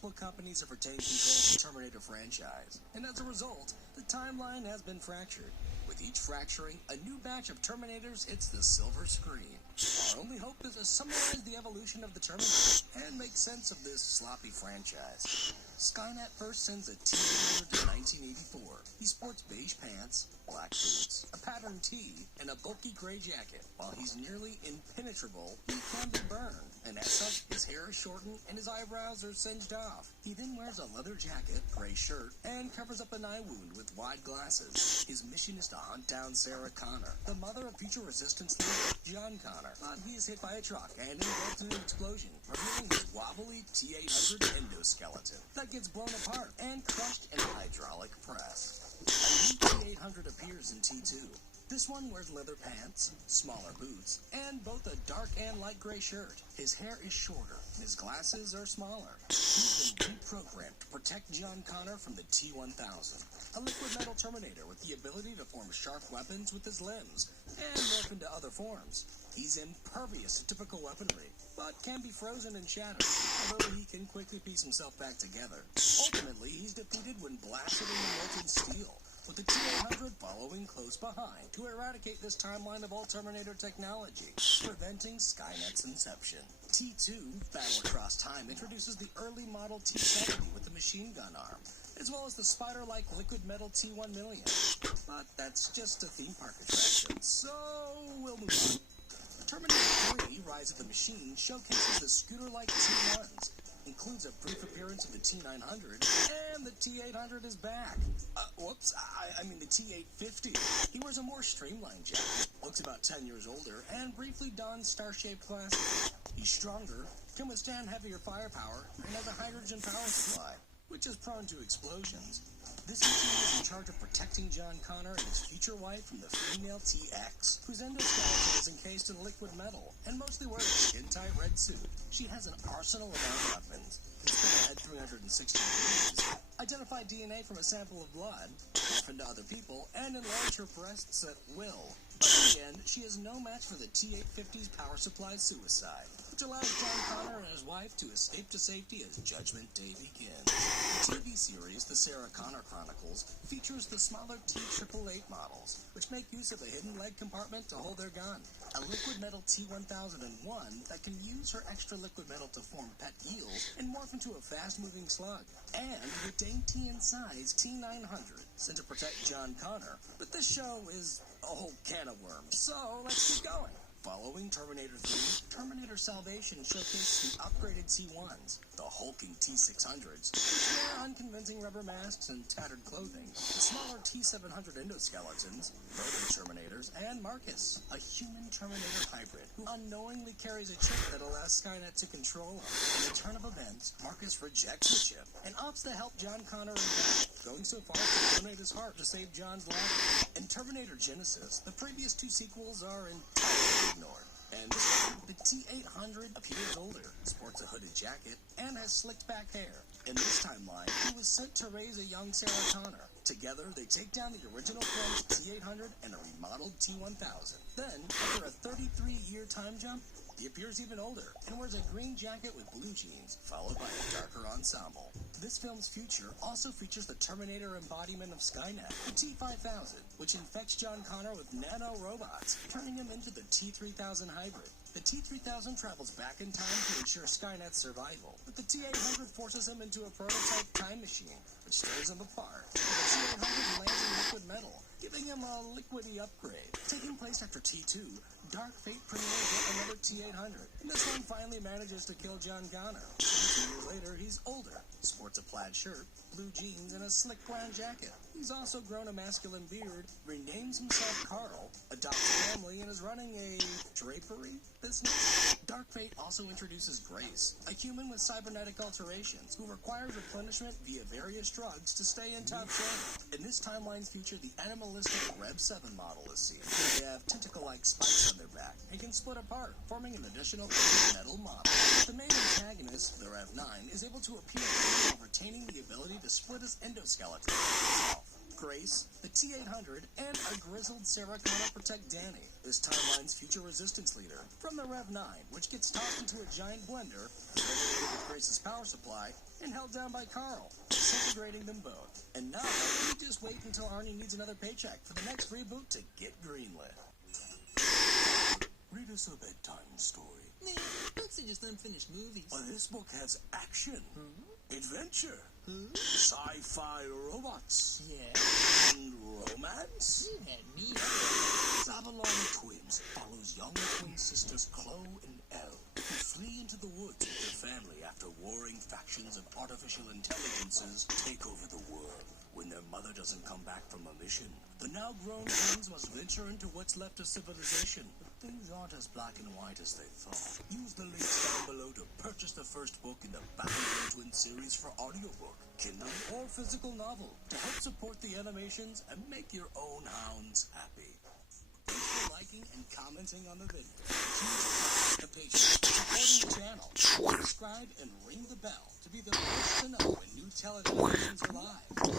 multiple companies have retained control of the Terminator franchise, and as a result, the timeline has been fractured. With each fracturing, a new batch of Terminators hits the silver screen. Our only hope is to summarize the evolution of the Terminator and make sense of this sloppy franchise. Skynet first sends a T-800 to 1984. He sports beige pants, black boots, a patterned tee, and a bulky gray jacket. While he's nearly impenetrable, he can be burned, and as such, his hair is shortened and his eyebrows are singed off. He then wears a leather jacket, gray shirt, and covers up an eye wound with wide glasses. His mission is to hunt down Sarah Connor, the mother of future resistance leader John Connor. But he is hit by a truck and engulfed in an explosion, revealing his wobbly T-800 endoskeleton that gets blown apart and crushed in a hydraulic press. A new T-800 appears in T2. This one wears leather pants, smaller boots, and both a dark and light gray shirt. His hair is shorter, and his glasses are smaller. He's been reprogrammed to protect John Connor from the T-1000, a liquid metal Terminator with the ability to form sharp weapons with his limbs, and morph into other forms. He's impervious to typical weaponry, but can be frozen and shattered, although he can quickly piece himself back together. Ultimately, he's defeated when blasted into molten steel, with the T-800 following close behind to eradicate this timeline of all Terminator technology, preventing Skynet's inception. T2, Battle Across Time, introduces the early model T-70 with the machine gun arm, as well as the spider-like liquid metal T-1000. But that's just a theme park attraction, so we'll move on. Terminator 3, Rise of the Machine, showcases the scooter-like T-1s, includes a brief appearance of the T-900, and the T-800 is back. I mean the T-850. He wears a more streamlined jacket, looks about 10 years older, and briefly dons star-shaped glasses. He's stronger, can withstand heavier firepower, and has a hydrogen power supply, which is prone to explosions. This machine is in charge of protecting John Connor and his future wife from the female T-X, whose endoskeleton is encased in liquid metal and mostly wears a skin-tight red suit. She has an arsenal of arm weapons, can spin ahead 360 degrees, identify DNA from a sample of blood, morph into other people, and enlarge her breasts at will. But in the end, she is no match for the T-850's power supply suicide, which allows John Connor and his wife to escape to safety as Judgment Day begins. The TV series, The Sarah Connor Chronicles, features the smaller T-888 models, which make use of a hidden leg compartment to hold their gun, a liquid metal T-1001 that can use her extra liquid metal to form pet eels and morph into a fast-moving slug, and the dainty in size T-900, sent to protect John Connor. But this show is a whole can of worms, so let's keep going. Following Terminator 3, Terminator Salvation showcased the upgraded T-1s, the hulking T-600s, which wear unconvincing rubber masks and tattered clothing, the smaller T-700 endoskeletons, Proto Terminators, and Marcus, a human Terminator hybrid who unknowingly carries a chip that allows Skynet to control him. In a turn of events, Marcus rejects the chip and opts to help John Connor in battle, going so far as to donate his heart to save John's life. In Terminator Genesis, the previous two sequels are entirely ignored. And this time, the T-800 appears older, sports a hooded jacket, and has slicked back hair. In this timeline, he was sent to raise a young Sarah Connor. Together, they take down the original film's T-800 and a remodeled T-1000. Then, after a 33-year time jump, he appears even older and wears a green jacket with blue jeans, followed by a darker ensemble. This film's future also features the Terminator embodiment of Skynet, the T-5000, which infects John Connor with nano-robots, turning him into the T-3000 hybrid. The T-3000 travels back in time to ensure Skynet's survival, but the T-800 forces him into a prototype time machine, which tears him apart. The T-800 lands in liquid metal, giving him a liquidy upgrade. Taking place after T2, Dark Fate premieres yet another T-800, and this one finally manages to kill John Connor. 2 years later, he's older, sports a plaid shirt, blue jeans, and a slick brown jacket. He's also grown a masculine beard, renames himself Carl, adopts a family, and is running a drapery business. Dark Fate also introduces Grace, a human with cybernetic alterations who requires replenishment via various drugs to stay in top shape. In this timeline's future, the animalistic Rev 7 model is seen. They have tentacle-like spikes on their back and can split apart, forming an additional metal model. The main antagonist, the Rev 9, is able to appear while retaining the ability to split his endoskeleton itself. Grace, the T-800, and a grizzled Sarah Connor protect Danny, this timeline's future resistance leader, from the Rev-9, which gets tossed into a giant blender, overloaded with Grace's power supply, and held down by Carl, disintegrating them both. And now, we just wait until Arnie needs another paycheck for the next reboot to get greenlit. Read us a bedtime story. Nah, books are just unfinished movies. Well, this book has action, adventure, sci-fi robots, and romance. You had me. Babylon Twins follows young twin sisters Chloe and Elle, who flee into the woods with their family after warring factions of artificial intelligences take over the world. When their mother doesn't come back from a mission, the now-grown twins must venture into what's left of civilization. But things aren't as black and white as they thought. Use the links down below to purchase the first book in the Babylon Twins series for audiobook, Kindle, or physical novel to help support the animations and make your own hounds happy. Thanks for liking and commenting on the video. Choose the page supporting the channel. Subscribe and ring the bell to be the first to know when new television are live.